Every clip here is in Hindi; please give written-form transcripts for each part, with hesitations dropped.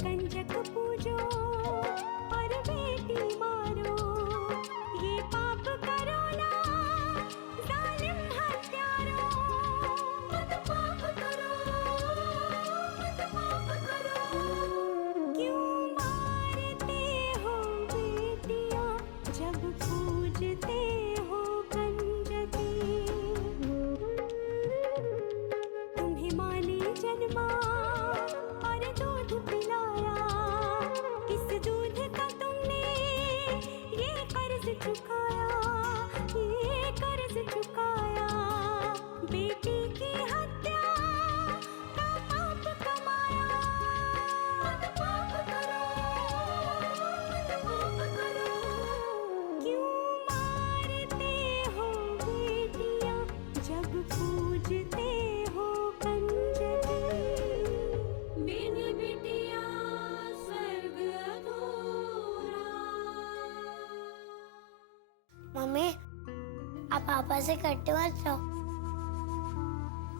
कंजक पूजो और बेटी मारो, ये पाप करो ना जालिम हत्यारो। मत पाप करो, मत पाप करो। क्यों मारते हो बेटियां जब पूजते हो कंजकी। तुम्हें माँ ने जन्मा और दूध पिलाया, इस दूध का तुमने ये कर्ज चुकाया, ये कर्ज चुकाया। बेटी की हत्या का पाप कमाया। मत पाप करो, मत पाप करो। क्यों मारते हो बेटियां जब पूजते हो कंजकी। बिन बिटिया स्वर्ग अधूरा। मम्मी, आप पापा से कट्टे मत रहो,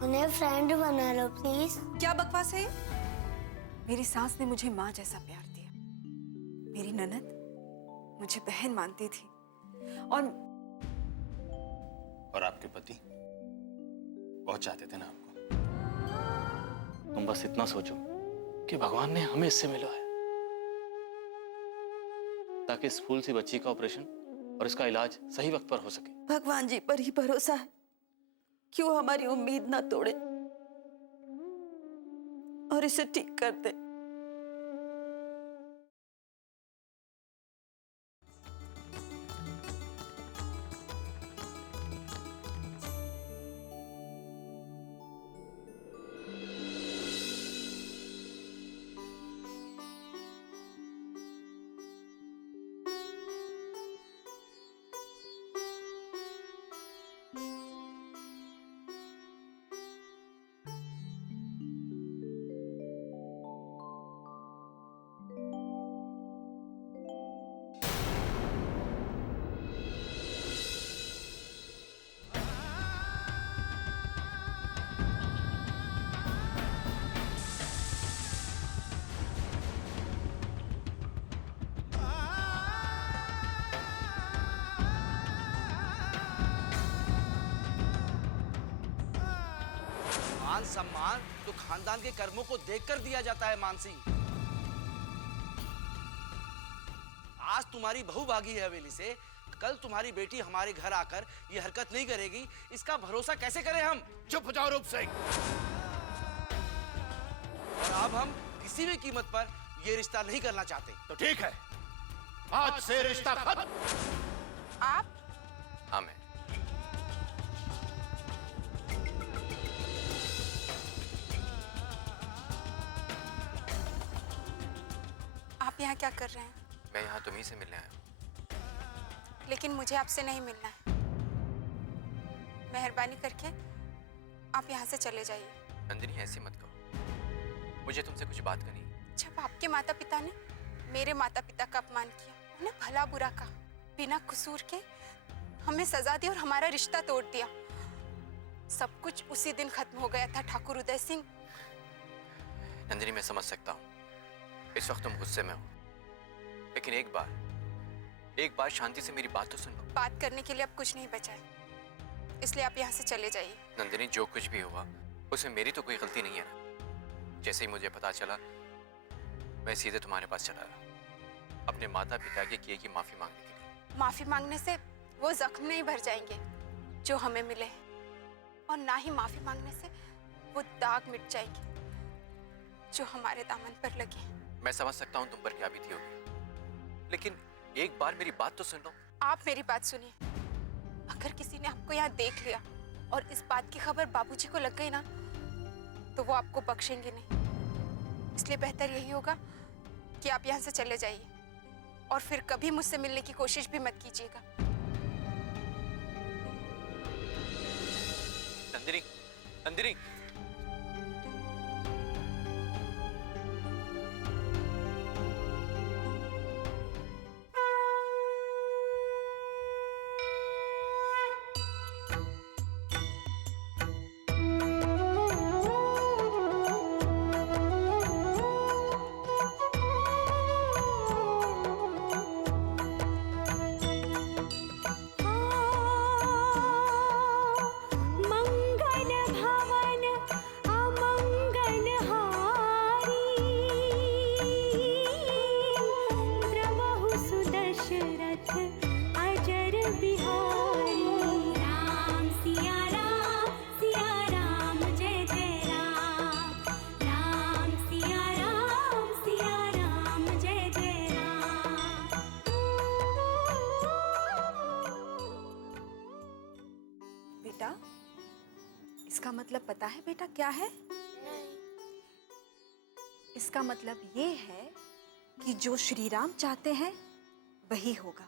उन्हें फ्रेंड बना लो प्लीज। क्या बकवास है ये? मेरी सास ने मुझे माँ जैसा प्यार दिया, मेरी ननद मुझे बहन मानती थी, और आपके पति बहुत चाहते थे ना आपको। तुम बस इतना सोचो कि भगवान ने हमें इससे मिलवाया ताकि इस फूल सी बच्ची का ऑपरेशन और इसका इलाज सही वक्त पर हो सके। भगवान जी पर ही भरोसा है, क्यों हमारी उम्मीद ना तोड़े और इसे ठीक कर दे। मान सम्मान तो खानदान के कर्मों को देखकर दिया जाता है मानसी। आज तुम्हारी बहू भागी है हवेली से, कल तुम्हारी बेटी हमारे घर आकर ये हरकत नहीं करेगी, इसका भरोसा कैसे करें हम? चुप हो जाओ रूप सिंह। और अब हम किसी भी कीमत पर ये रिश्ता नहीं करना चाहते। तो ठीक है, आज से रिश्ता खत्म। आप? हाँ मैं। आप यहाँ क्या कर रहे हैं? मैं यहाँ तुम्ही से मिलने आया हूँ। लेकिन मुझे आपसे नहीं मिलना है, मेहरबानी करके आप यहाँ से चले जाइए। नंदिनी ऐसे मत कहो, मुझे तुमसे कुछ बात करनी है। जब आपके माता पिता ने मेरे माता पिता का अपमान किया, उन्हें भला बुरा कहा, बिना कसूर के हमें सजा दी और हमारा रिश्ता तोड़ दिया, सब कुछ उसी दिन खत्म हो गया था ठाकुर उदय सिंह। नंदिनी मैं समझ सकता हूँ इस वक्त तुम गुस्से में हो, लेकिन एक बार शांति से मेरी बात तो सुन लो। बात करने के लिए अब कुछ नहीं बचा है, इसलिए आप यहाँ से चले जाइए। नंदिनी जो कुछ भी हुआ उसमें मेरी तो कोई गलती नहीं है ना। जैसे ही मुझे पता चला मैं सीधे तुम्हारे पास चला आया अपने माता पिता के किए की माफी मांगने के लिए। माफी मांगने से वो जख्म नहीं भर जाएंगे जो हमें मिले हैं, और ना ही माफी मांगने से वो दाग मिट जाएंगे जो हमारे दामन पर लगे हैं। मैं समझ सकता हूँ तुम पर क्या बीती होगी, लेकिन एक बार मेरी बात तो सुन लो। आप मेरी बात सुनिए, अगर किसी ने आपको यहाँ देख लिया और इस बात की खबर बाबूजी को लग गई ना, तो वो आपको बख्शेंगे नहीं। इसलिए बेहतर यही होगा कि आप यहाँ से चले जाइए और फिर कभी मुझसे मिलने की कोशिश भी मत कीजिएगा। नंदिनी, नंदिनी। इसका मतलब पता है बेटा क्या है? नहीं। इसका मतलब ये है कि जो श्री राम चाहते हैं वही होगा।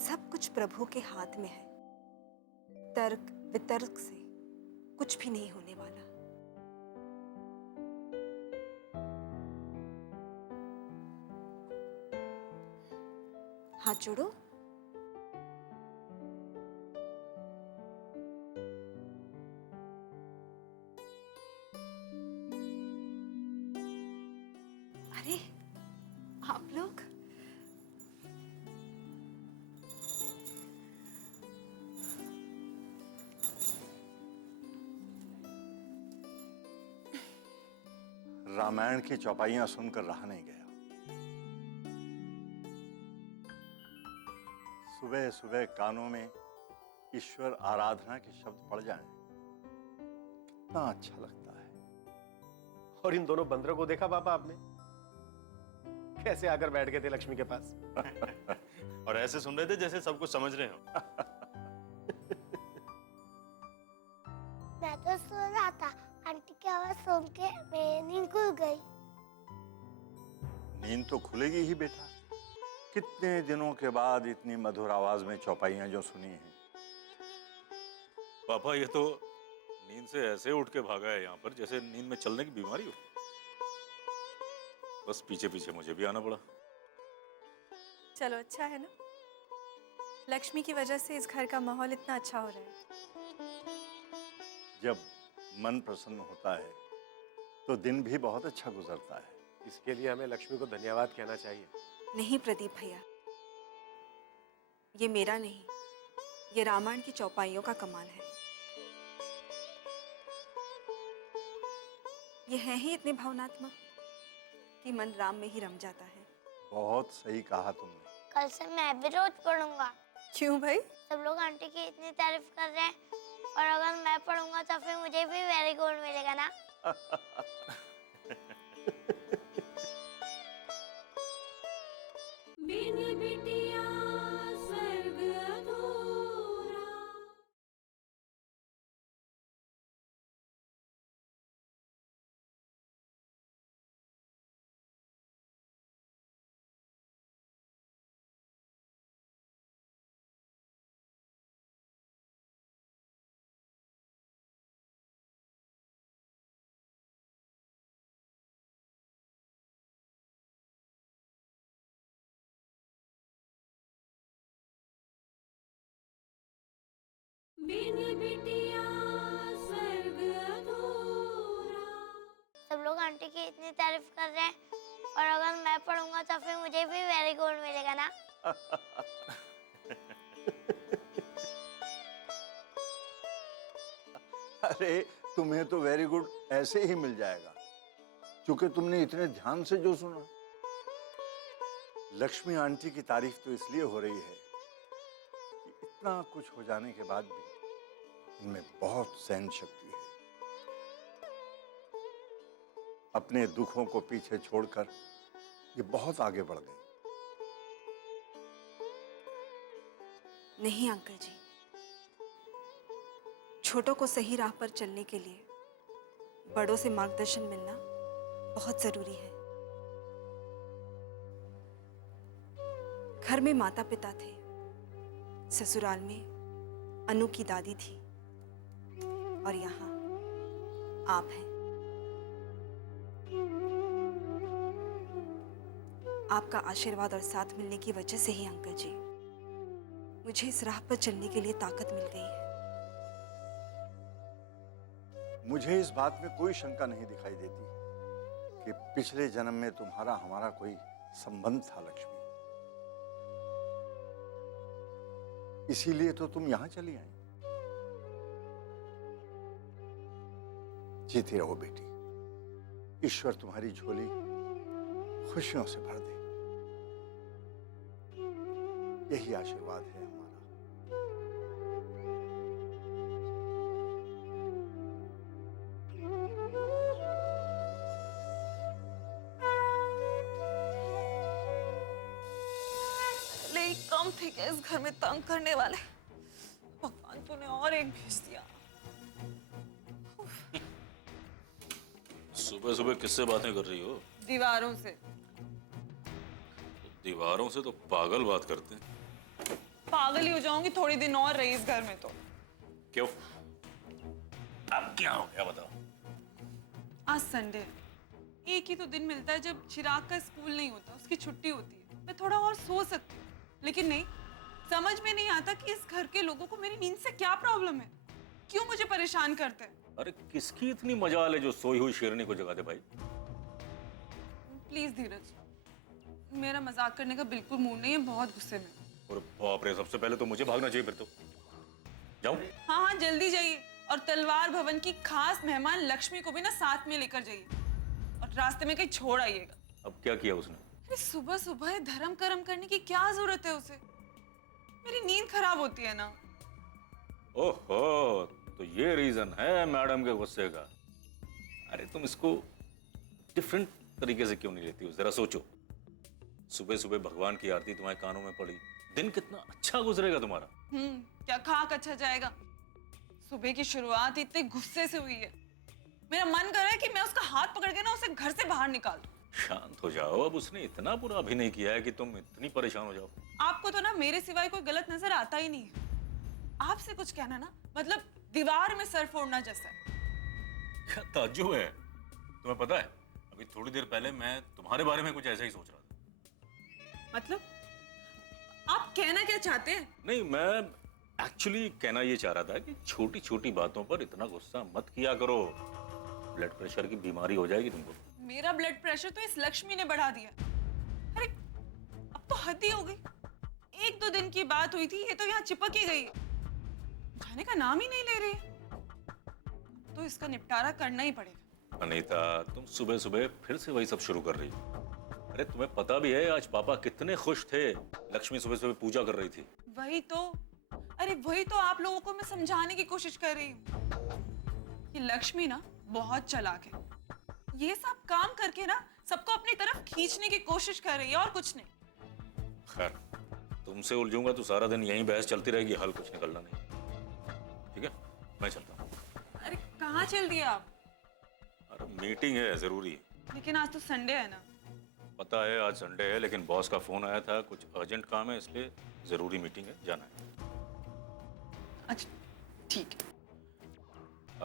सब कुछ प्रभु के हाथ में है। तर्क वितर्क से कुछ भी नहीं होने वाला। हाथ जोड़ो। अरे आप लोग रामायण की चौपाइयां सुनकर रहा नहीं गया। सुबह सुबह कानों में ईश्वर आराधना के शब्द पड़ जाएं, कितना अच्छा लगता है। और इन दोनों बंदरों को देखा पापा आपने? कैसे आकर बैठ गए थे लक्ष्मी के पास। और ऐसे सुन रहे थे जैसे सब कुछ समझ रहे हो। मैं तो सो रहा था, आंटी की आवाज सुन के मेरी नींद खुल गई। नींद तो खुलेगी ही बेटा। कितने दिनों के बाद इतनी मधुर आवाज में चौपाइयां जो सुनी हैं। पापा ये तो नींद से ऐसे उठ के भागा है यहाँ पर जैसे नींद में चलने की बीमारी हो। बस पीछे पीछे मुझे भी आना पड़ा। चलो अच्छा है ना, लक्ष्मी की वजह से इस घर का माहौल इतना अच्छा हो रहा है। जब मन प्रसन्न होता है तो दिन भी बहुत अच्छा गुजरता है। इसके लिए हमें लक्ष्मी को धन्यवाद कहना चाहिए। नहीं प्रदीप भैया, ये मेरा नहीं, ये रामायण की चौपाइयों का कमाल है। ये है ही इतने भावनात्मक कि मन राम में ही रम जाता है। बहुत सही कहा तुमने। कल से मैं भी रोज पढ़ूंगा। क्यों भाई? सब लोग आंटी की इतनी तारीफ कर रहे हैं, और अगर मैं पढ़ूंगा तो फिर मुझे भी वेरी गुड मिलेगा ना। बिन बिटिया स्वर्ग अधूरा। बिन बिटिया स्वर्ग अधूरा। सब लोग आंटी की इतनी तारीफ कर रहे हैं, और अगर मैं पढ़ूंगा तो फिर मुझे भी वेरी गुड मिलेगा ना। अरे तुम्हें तो वेरी गुड ऐसे ही मिल जाएगा, क्योंकि तुमने इतने ध्यान से जो सुना। लक्ष्मी आंटी की तारीफ तो इसलिए हो रही है कि इतना कुछ हो जाने के बाद भी इनमें बहुत सहन शक्ति है। अपने दुखों को पीछे छोड़कर ये बहुत आगे बढ़ गए। नहीं अंकल जी, छोटों को सही राह पर चलने के लिए बड़ों से मार्गदर्शन मिलना बहुत जरूरी है। घर में माता पिता थे, ससुराल में अनु की दादी थी, और यहाँ आप हैं। आपका आशीर्वाद और साथ मिलने की वजह से ही अंकल जी मुझे इस राह पर चलने के लिए ताकत मिल गई है। मुझे इस बात में कोई शंका नहीं दिखाई देती कि पिछले जन्म में तुम्हारा हमारा कोई संबंध था लक्ष्मी। इसीलिए तो तुम यहां चली आई। जीती रहो बेटी, ईश्वर तुम्हारी झोली खुशियों से भर दे, यही आशीर्वाद है हमारा। थे क्या इस घर में तंग करने वाले। भगवान तूने और एक भेज दिया। सुबह सुबह किससे बातें कर रही हो? दीवारों से। दीवारों से तो पागल बात करते हैं। पागल ही हो जाऊंगी थोड़ी दिन और रही इस घर में तो। क्यों? अब क्या हो गया बताओ? आज संडे है, एक ही तो दिन मिलता है जब चिराग का स्कूल नहीं होता, उसकी छुट्टी होती है। मैं थोड़ा और सो सकती हूँ, लेकिन नहीं, समझ में नहीं आता कि इस घर के लोगों को मेरी नींद से क्या प्रॉब्लम है, क्यों मुझे परेशान करते हैं। अरे किसकी इतनी मजाल है जो सोई हुई शेरनी को जगा दे भाई? प्लीज धीरज, मेरा मजाक करने का बिल्कुल मूड नहीं है, बहुत गुस्से में। और बाप रे, सबसे पहले तो मुझे भागना चाहिए, फिर तो जाऊं? हाँ हाँ जल्दी जाइए, और तलवार भवन की खास मेहमान लक्ष्मी को भी ना साथ में लेकर जाइए, और रास्ते में कहीं छोड़ आइएगा। अब क्या किया उसने? अरे सुबह सुबह धर्म कर्म करने की क्या जरूरत है उसे? मेरी नींद खराब होती है ना। ओहो, तो ये रीजन है मैडम के गुस्से का। अरे तुम इसको डिफरेंट तरीके से क्यों नहीं लेती हो? जरा सोचो, सुबह सुबह भगवान की आरती तुम्हारे कानों में पड़ी, दिन कितना अच्छा गुजरेगा तुम्हारा। क्या खाक अच्छा जाएगा? सुबह की शुरुआत इतने गुस्से से हुई है, मेरा मन कर रहा है कि मैं उसका हाथ पकड़ के ना उसे घर से बाहर निकाल दूं। शांत हो जाओ, अब उसने इतना बुरा अभिनय किया है कि तुम इतनी परेशान हो जाओ। आपको तो ना मेरे सिवाय कोई गलत नजर आता ही नहीं है। आपसे कुछ कहना ना मतलब दीवार में सर फोड़ना जैसा है। क्या ताज्जुब है? तुम्हें पता है, अभी थोड़ी देर पहले मैं तुम्हारे बारे में कुछ ऐसा ही सोच रहा था। मतलब आप कहना क्या चाहते हैं? नहीं, मैं एक्चुअली कहना ये चाह रहा था कि छोटी छोटी बातों पर इतना गुस्सा मत किया करो, ब्लड प्रेशर की बीमारी हो जाएगी तुमको। मेरा ब्लड प्रेशर तो इस लक्ष्मी ने बढ़ा दिया। अरे अब तो हद ही हो गई, एक दो दिन की बात हुई थी, ये तो यहाँ चिपक ही गई, जाने का नाम ही नहीं ले रही है। तो इसका निपटारा करना ही पड़ेगा। अनीता, तुम सुबह सुबह फिर से वही सब शुरू कर रही हो। अरे तुम्हें पता भी है आज पापा कितने खुश थे, लक्ष्मी सुबह सुबह पूजा कर रही थी। वही तो, अरे वही तो आप लोगों को मैं समझाने की कोशिश कर रही हूँ। ये लक्ष्मी ना बहुत चालाक है, ये सब काम करके ना सबको अपनी तरफ खींचने की कोशिश कर रही है और कुछ नहीं। खैर, तुमसे उलझूंगा तो सारा दिन यहीं बहस चलती रहेगी, हल कुछ निकलना नहीं। ठीक है, मैं चलता हूँ। अरे कहाँ चल दिए आप? अरे मीटिंग है जरूरी। लेकिन आज तो संडे है ना। पता है आज संडे है, लेकिन बॉस का फोन आया था, कुछ अर्जेंट काम है, इसलिए जरूरी मीटिंग है, जाना है। अच्छा ठीक है।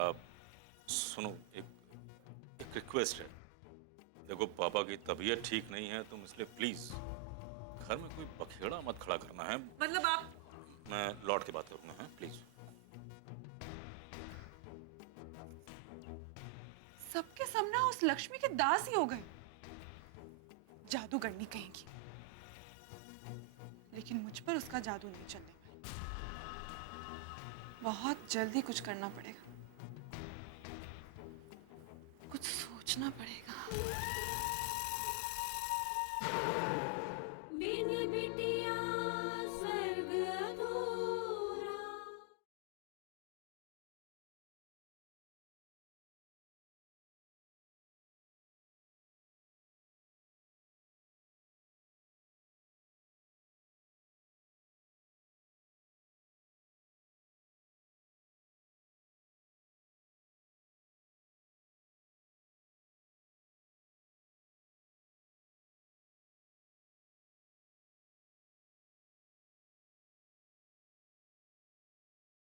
अब सुनो, एक रिक्वेस्ट है। देखो पापा की तबीयत ठीक नहीं है, तुम इसलिए प्लीज घर में कोई बखेड़ा मत खड़ा करना है। मतलब आप? मैं लौट के बात करूंगा, है प्लीज। सबके सब ना उस लक्ष्मी के दास ही हो गए, जादूगरनी कहेंगी। लेकिन मुझ पर उसका जादू नहीं चलने वाला, बहुत जल्दी कुछ करना पड़ेगा, कुछ सोचना पड़ेगा। बिन बिटिया स्वर्ग अधूरा।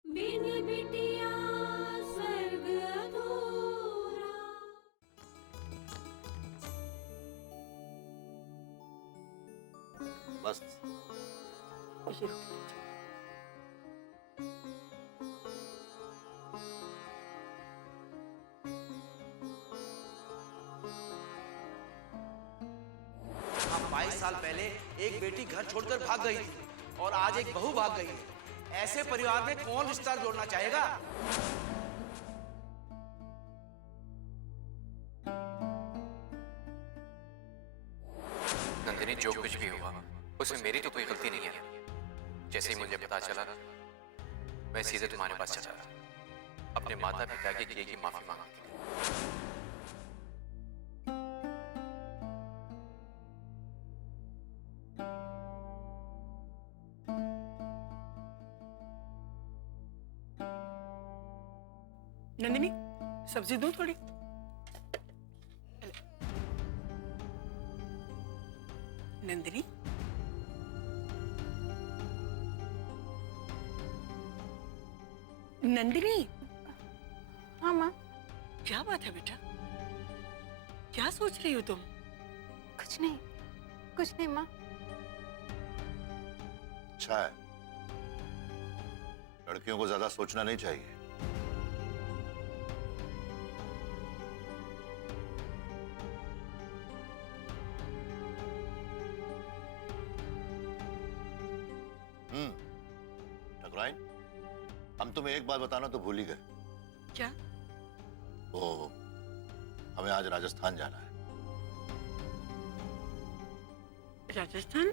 बिन बिटिया स्वर्ग अधूरा। बस अब 22 साल पहले एक बेटी घर छोड़कर भाग गई थी और आज एक बहू भाग गई है। ऐसे परिवार में कौन रिश्ता जोड़ना चाहेगा? नंदिनी, जो कुछ भी हुआ उसमें मेरी तो कोई गलती नहीं है। जैसे ही मुझे पता चला मैं सीधे तुम्हारे पास चला अपने माता पिता के किए की माफी मांगने के लिए। नंदिनी सब्जी दूं थोड़ी? नंदिनी नंदिनी, हाँ माँ। क्या बात है बेटा? क्या सोच रही हो तुम? कुछ नहीं माँ। अच्छा है, लड़कियों को ज्यादा सोचना नहीं चाहिए। ठकुराइन, हम तुम्हें एक बात बताना तो भूल ही गए। क्या? वो हमें आज राजस्थान जाना है। राजस्थान?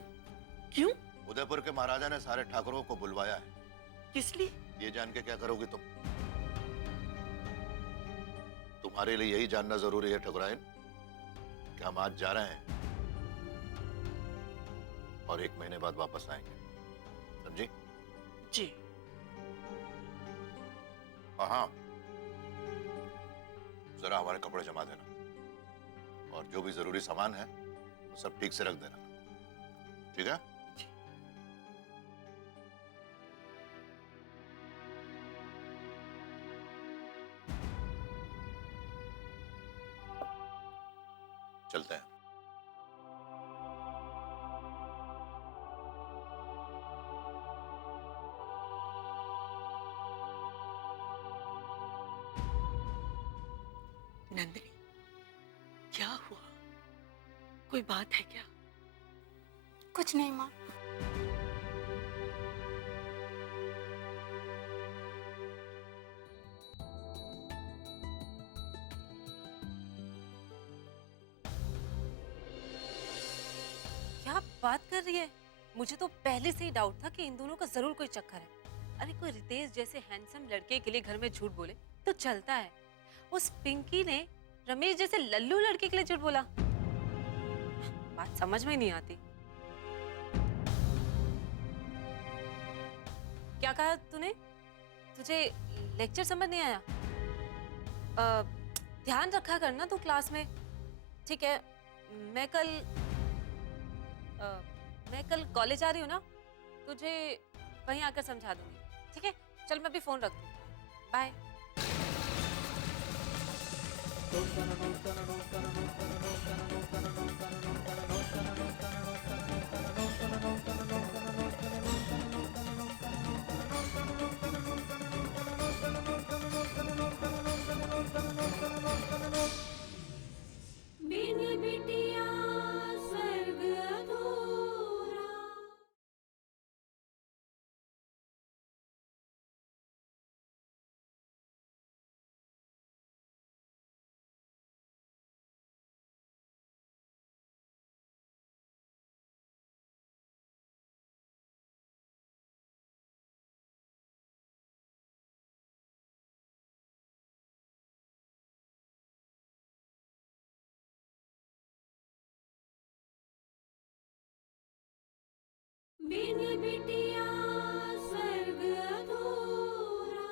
क्यों? उदयपुर के महाराजा ने सारे ठाकुरों को बुलवाया है। किस लिए? ये जान के क्या करोगी तुम? तुम्हारे लिए यही जानना जरूरी है ठकुराइन कि हम आज जा रहे हैं और 1 महीने बाद वापस आएंगे, समझी? जी। हाँ, जरा हमारे कपड़े जमा देना और जो भी जरूरी सामान है वो सब ठीक से रख देना, ठीक है? चलते हैं। नंदिनी, क्या हुआ? कोई बात है क्या? कुछ नहीं माँ। क्या बात कर रही है? मुझे तो पहले से ही डाउट था कि इन दोनों का जरूर कोई चक्कर है। अरे कोई रितेश जैसे हैंडसम लड़के के लिए घर में झूठ बोले तो चलता है, उस पिंकी ने रमेश जैसे लल्लू लड़के के लिए झूठ बोला। बात समझ में नहीं आती। क्या कहा तूने? तुझे लेक्चर समझ नहीं आया? ध्यान रखा करना तू क्लास में, ठीक है? मैं कल कॉलेज आ रही हूँ ना, तुझे वहीं आकर समझा दूंगी, ठीक है? चल मैं अभी फोन रखती हूँ, बाय। बिन बिटिया स्वर्ग अधूरा। बिन बिटिया स्वर्ग अधूरा।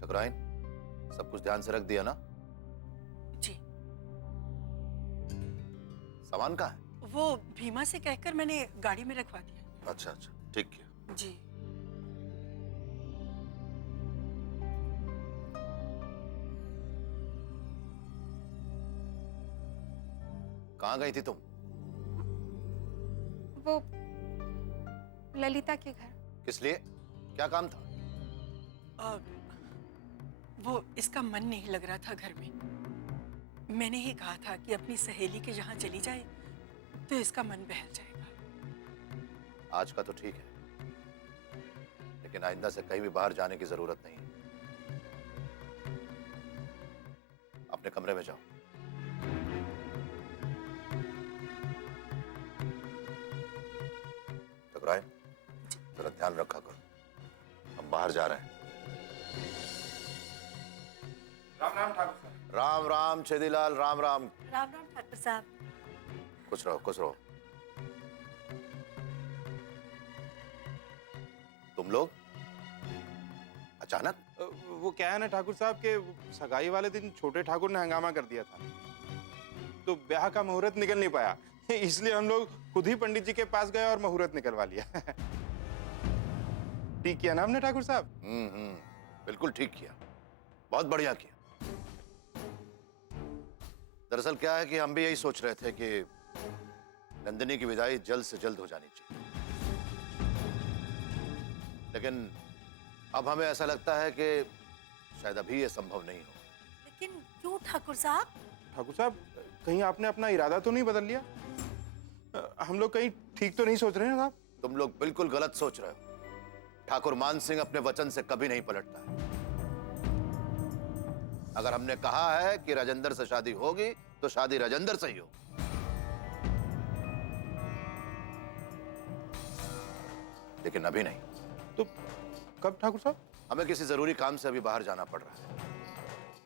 ठकुराइन, सब कुछ ध्यान से रख दिया ना? जी। सामान कहाँ है? वो भीमा से कहकर मैंने गाड़ी में रखवा दिया। अच्छा अच्छा, ठीक किया। जी। कहाँ गई थी तुम? वो ललिता के घर। किस लिए? क्या काम था? वो इसका मन नहीं लग रहा था घर में। मैंने ही कहा था कि अपनी सहेली के यहाँ चली जाए तो इसका मन बहल जाएगा। आज का तो ठीक है, लेकिन आइंदा से कहीं भी बाहर जाने की जरूरत नहीं है। अपने कमरे में जाओ। ठकुराइन, जरा ध्यान रखा करो, हम बाहर जा रहे हैं। राम राम ठाकुर साहब। राम राम छेदीलाल, राम राम। राम राम ठाकुर साहब। खुश रहो खुश रहो। तुम लोग अचानक? वो क्या है ना ठाकुर साहब के सगाई वाले दिन छोटे ठाकुर ने हंगामा कर दिया था, तो ब्याह का मुहूर्त निकल नहीं पाया, इसलिए हम लोग खुद ही पंडित जी के पास गए और मुहूर्त निकलवा लिया। ठीक किया ना हमने ठाकुर साहब? बिल्कुल ठीक किया, बहुत बढ़िया किया। दरअसल क्या है कि हम भी यही सोच रहे थे कि नंदिनी की विदाई जल्द से जल्द हो जानी चाहिए, लेकिन अब हमें ऐसा लगता है कि शायद अभी ये संभव नहीं हो। लेकिन क्यों ठाकुर साहब? ठाकुर साहब, कहीं आपने अपना इरादा तो नहीं बदल लिया? हम लोग कहीं ठीक तो नहीं सोच रहे हैं साहब? तुम लोग बिल्कुल गलत सोच रहे हो। ठाकुर मान सिंह अपने वचन से कभी नहीं पलटता है। अगर हमने कहा है कि राजेंद्र से शादी होगी तो शादी राजेंद्र से ही हो। लेकिन अभी नहीं। तो कब ठाकुर साहब? हमें किसी जरूरी काम से अभी बाहर जाना पड़ रहा है।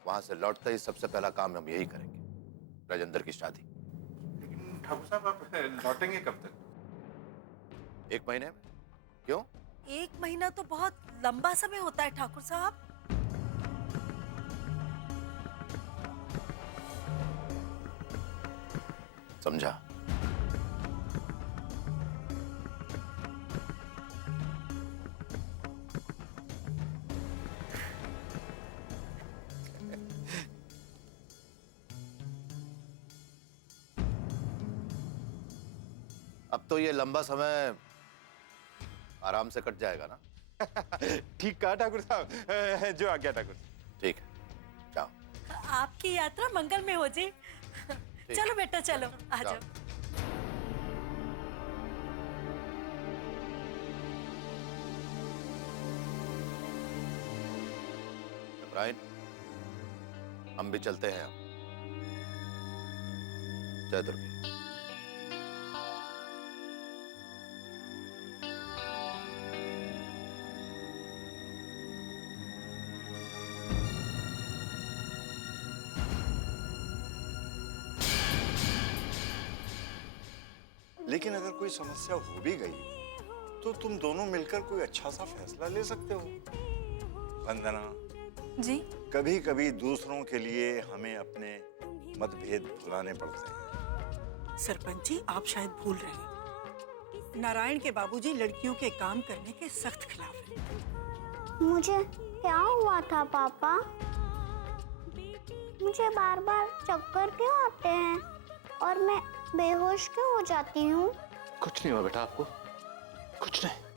वहां से लौटते ही सबसे पहला काम हम यही करेंगे, राजेंद्र की शादी। लेकिन ठाकुर साहब, आप लौटेंगे कब तक? 1 महीने में। क्यों? 1 महीना तो बहुत लंबा समय होता है ठाकुर साहब। समझा। अब तो ये लंबा समय आराम से कट जाएगा ना? ठीक कहा ठाकुर साहब, जो आ गया ठाकुर। ठीक है, जाओ। आपकी यात्रा मंगल में हो जी। चलो बेटा चलो, आ जाओ। ब्रायन, हम भी चलते हैं अब। जय दुर्गे। लेकिन अगर कोई समस्या हो भी गई तो तुम दोनों मिलकर कोई अच्छा सा फैसला ले सकते हो। वंदना जी? कभी कभी दूसरों के लिए हमें अपने मतभेद भुलाने पड़ते हैं। सरपंच जी, आप शायद भूल रहे हैं, नारायण के बाबूजी लड़कियों के काम करने के सख्त खिलाफ हैं। मुझे क्या हुआ था पापा? मुझे बार बार चक्कर क्यों आते हैं और मैं बेहोश क्यों हो जाती हूँ? कुछ नहीं हुआ बेटा आपको, कुछ नहीं।